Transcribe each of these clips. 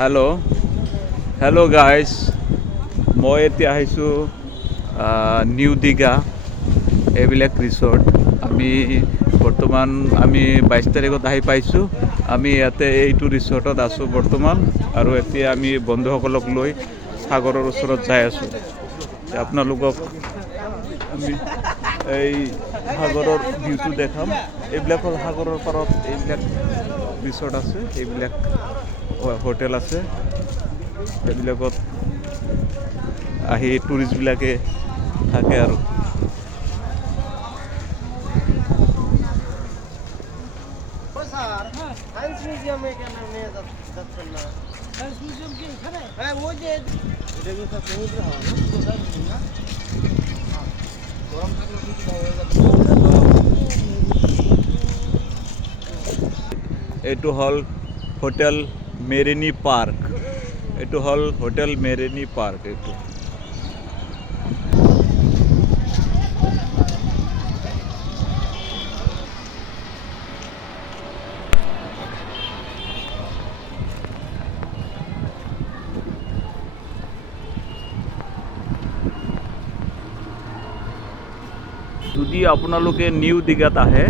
Hello' guys, মই এতিয়া আহিছোঁ নিউ দীঘা এইবিলাক ৰিচৰ্ট। বৰ্তমান আমি 22 তাৰিখত আহি পাইছোঁ। আমি ইয়াতে এইটো ৰিচৰ্টত আছোঁ বৰ্তমান, আৰু এতিয়া আমি বন্ধুসকলক লৈ সাগৰৰ ওচৰত যাই আছোঁ। আপোনালোকক আমি এই সাগৰৰ ভিউটো দেখাম। এইবিলাক হ'ল সাগৰৰ পাৰত এইবিলাক ৰিচৰ্ট আছে, এইবিলাক হোটেল আছে। এইবিলাকত আহি টুৰিষ্টবিলাকে থাকে আৰু। এইটো হ'ল হোটেল মেৰিনী পাৰ্ক। এইটো হ'ল হোটেল মেৰিনী পাৰ্ক। এইটো যদি আপোনালোকে নিউ দীঘাত আহে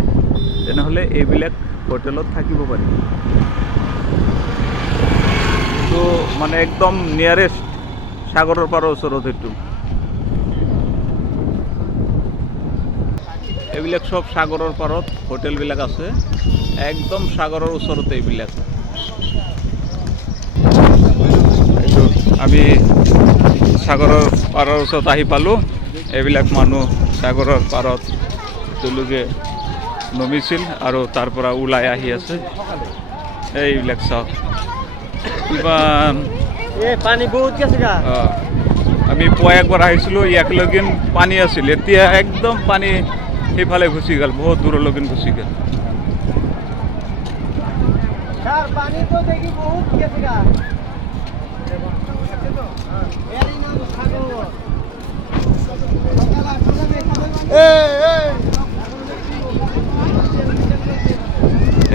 তেনেহ'লে এইবিলাক হোটেলত থাকিব পাৰিব। এইটো মানে একদম নিয়াৰেষ্ট সাগৰৰ পাৰৰ ওচৰত। এইবিলাক সব সাগৰৰ পাৰত হোটেলবিলাক আছে, একদম সাগৰৰ ওচৰতে এইবিলাক। এইটো আমি সাগৰৰ পাৰৰ ওচৰত আহি পালোঁ। এইবিলাক মানুহ সাগৰৰ পাৰত তেওঁলোকে নমিছিল আৰু তাৰ পৰা ওলাই আহি আছে। এইবিলাক চাওক কিমান পানী বহুত গেছে। আমি পুৱা একবাৰ আহিছিলোঁ, ইয়াকলৈকে পানী আছিল, এতিয়া একদম পানী সেইফালে গুচি গ'ল, বহুত দূৰলৈকে গুচি গ'ল।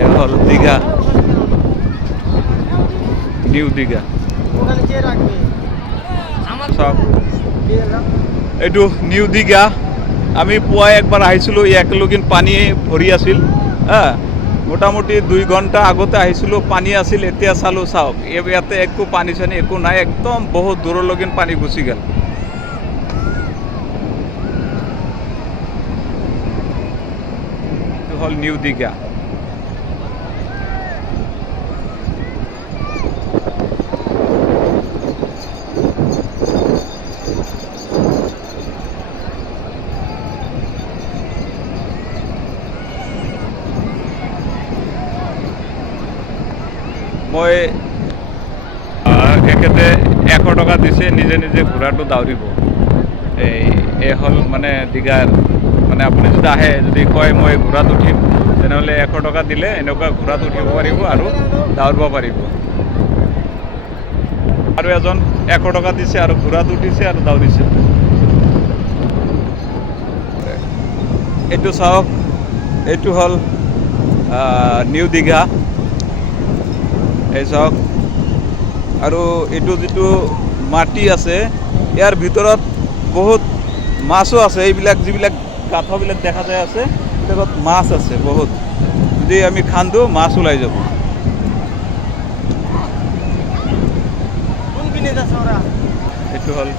এ হ'ল দীঘা, নিউ দীঘা। এইটো নিউ দীঘা। আমি পুৱাই একবাৰ আহিছিলোঁ, একেলগে পানী ভৰি আছিল। মোটামুটি 2 ঘণ্টা আগতে আহিছিলোঁ, পানী আছিল। এতিয়া চালোঁ, চাওক ইয়াতে একো পানী চানী একো নাই, একদম বহুত দূৰলৈকে পানী গুচি গ'ল। এইটো হ'ল নিউ দীঘা। মই এখেতে 100 টকা দিছে, নিজে নিজে ঘোঁৰাটো দাউৰিব। এই হ'ল মানে দীঘাৰ মানে, আপুনি যদি আহে, যদি কয় মই ঘোঁৰাত উঠিম, তেনেহ'লে 100 টকা দিলে এনেকুৱা ঘোঁৰাত উঠিব পাৰিব আৰু দাউৰিব পাৰিব। আৰু এজন 100 টকা দিছে আৰু ঘোঁৰাত উঠিছে আৰু দাউৰিছে। এইটো চাওক, এইটো হ'ল নিউ দীঘা। এই চাওক, আৰু এইটো যিটো মাটি আছে, ইয়াৰ ভিতৰত বহুত মাছো আছে। এইবিলাক যিবিলাক কাঠবিলাক দেখা যায় আছে, এইবিলাকত মাছ আছে বহুত। যদি আমি খান্দো, মাছ ওলাই যাব। এইটো হ'ল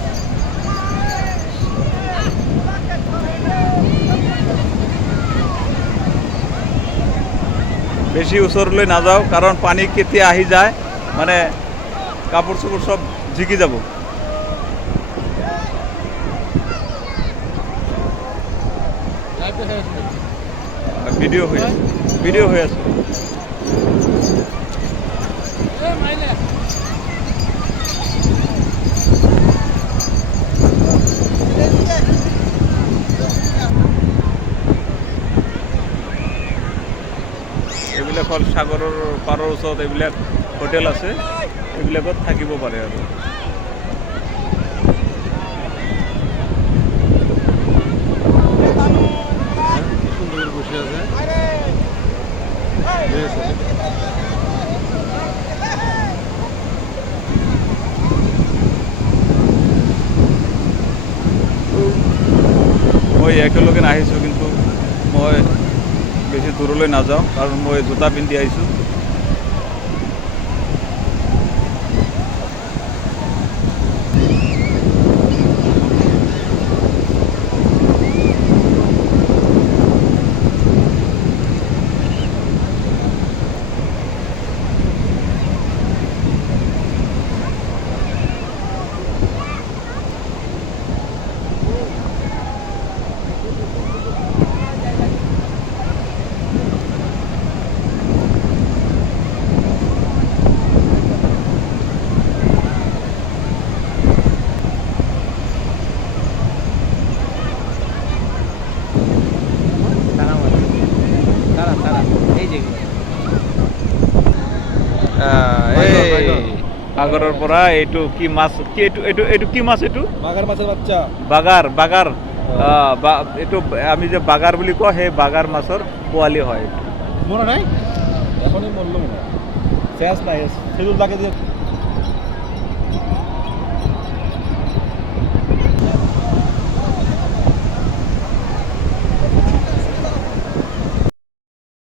বেছি ওচৰলৈ নাযাওঁ, কাৰণ পানী কেতিয়া আহি যায় মানে কাপোৰ চাপোৰ সব জিকি যাব। ভিডিঅ' হৈ আছে, ভিডিঅ' হৈ আছে। এইবিলাক হ'ল সাগৰৰ পাৰৰ ওচৰত এইবিলাক হোটেল আছে, এইবিলাকত থাকিব পাৰে আৰু। বসে আছে। মই একেলগে আহিছোঁ, কিন্তু মই বেছি দূৰলৈ নাযাওঁ কাৰণ মই জোতা পিন্ধি আহিছোঁ। সাগৰৰ পৰা এইটো কি মাছ, কি এইটো এইটো এইটো কি মাছ? এইটো বাগার মাছের বাচ্চা। বাগাৰ বাগাৰ এইটো আমি যে বাগাৰ বুলি কওঁ, সেই বাগাৰ মাছৰ পোৱালি হয় এইটো। মনে নাই, এখনই মৰলো মনে হয়। শেষ নাই, সেদুল তাকে দিয়ে